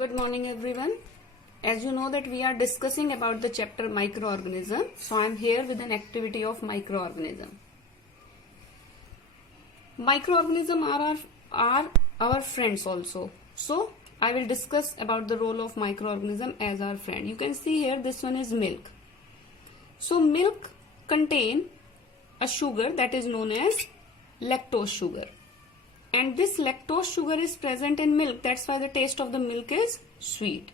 Good morning everyone. As you know that we are discussing about the chapter microorganism. So I am here with an activity of microorganism. Microorganism are our friends also. So I will discuss about the role of microorganism as our friend. You can see here this one is milk. So milk contain a sugar that is known as lactose sugar. And this lactose sugar is present in milk. That's why the taste of the milk is sweet.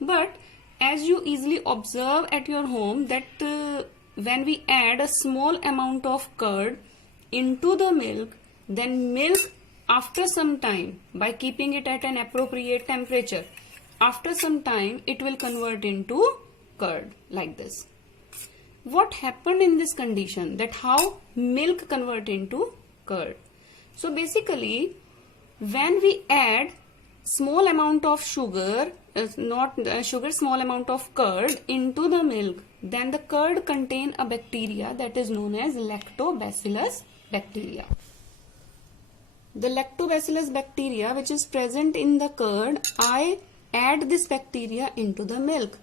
But as you easily observe at your home that when we add a small amount of curd into the milk, then milk after some time, by keeping it at an appropriate temperature, after some time it will convert into curd like this. What happened in this condition? That how milk convert into curd? So basically, when we add small amount of sugar, small amount of curd into the milk, then the curd contain a bacteria that is known as lactobacillus bacteria. The lactobacillus bacteria which is present in the curd, I add this bacteria into the milk.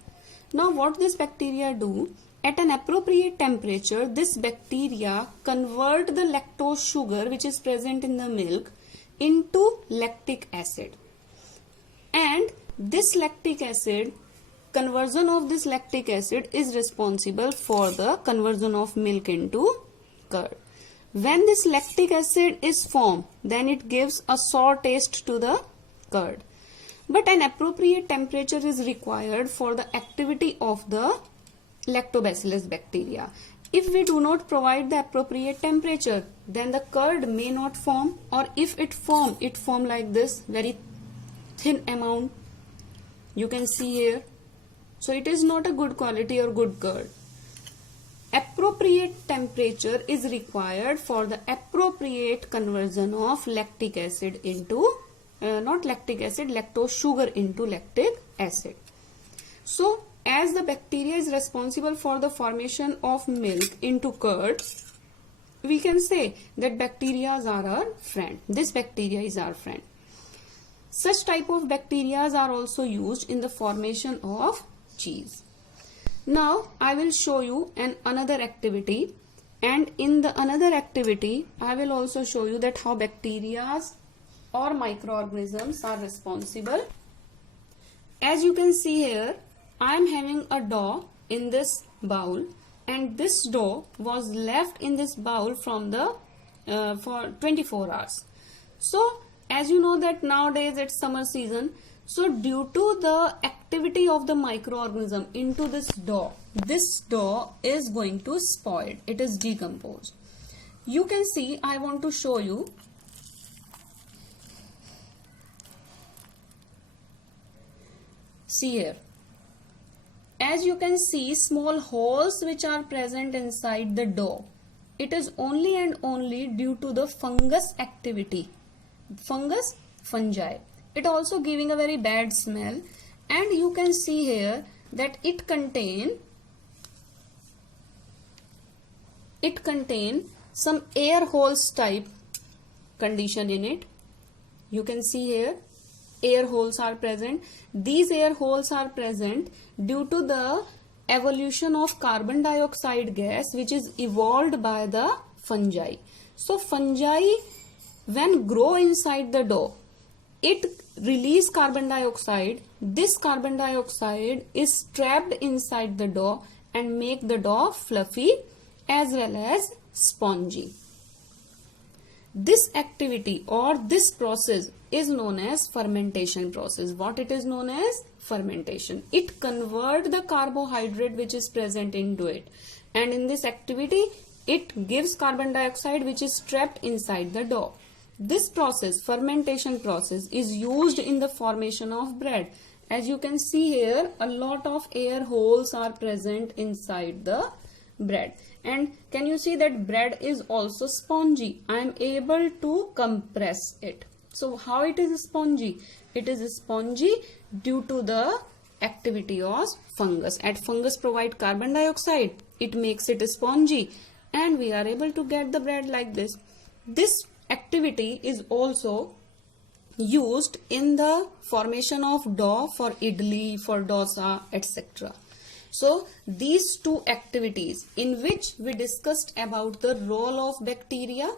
Now what this bacteria do? At an appropriate temperature, this bacteria convert the lactose sugar which is present in the milk into lactic acid. And this lactic acid, conversion of this lactic acid is responsible for the conversion of milk into curd. When this lactic acid is formed, then it gives a sour taste to the curd. But an appropriate temperature is required for the activity of the lactobacillus bacteria. If we do not provide the appropriate temperature, then the curd may not form, or if it form like this, very thin amount. You can see here. So it is not a good quality or good curd. Appropriate temperature is required for the appropriate conversion of lactic acid into, lactose sugar into lactic acid. So as the bacteria is responsible for the formation of milk into curd, we can say that bacteria are our friend. This bacteria is our friend. Such type of bacteria are also used in the formation of cheese. Now I will show you another activity, and in the another activity I will also show you that how bacteria or microorganisms are responsible. As you can see here, I am having a dough in this bowl, and this dough was left in this bowl from the for 24 hours. So as you know that nowadays it's summer season, so due to the activity of the microorganism into this dough is going to spoil. It is decomposed. You can see, I want to show you. See here. As you can see, small holes which are present inside the dough. It is only and only due to the fungus activity. Fungi. It also giving a very bad smell, and you can see here that it contain some air holes type condition in it. You can see here air holes are present. These air holes are present due to the evolution of carbon dioxide gas which is evolved by the fungi. So fungi, when grow inside the dough, it release carbon dioxide. This carbon dioxide is trapped inside the dough and make the dough fluffy as well as spongy. This activity or this process is known as fermentation process. What it is known as? Fermentation. It convert the carbohydrate which is present into it, and in this activity it gives carbon dioxide which is trapped inside the dough. This process, fermentation process, is used in the formation of bread. As you can see here, a lot of air holes are present inside the bread. And can you see that bread is also spongy? I am able to compress it. So how it is spongy? It is spongy due to the activity of fungus. And fungus provide carbon dioxide. It makes it spongy, and we are able to get the bread like this. This activity is also used in the formation of dough for idli, for dosa, etc. So these two activities in which we discussed about the role of bacteria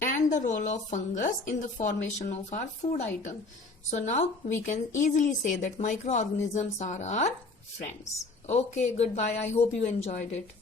and the role of fungus in the formation of our food item. So now we can easily say that microorganisms are our friends. Okay, goodbye. I hope you enjoyed it.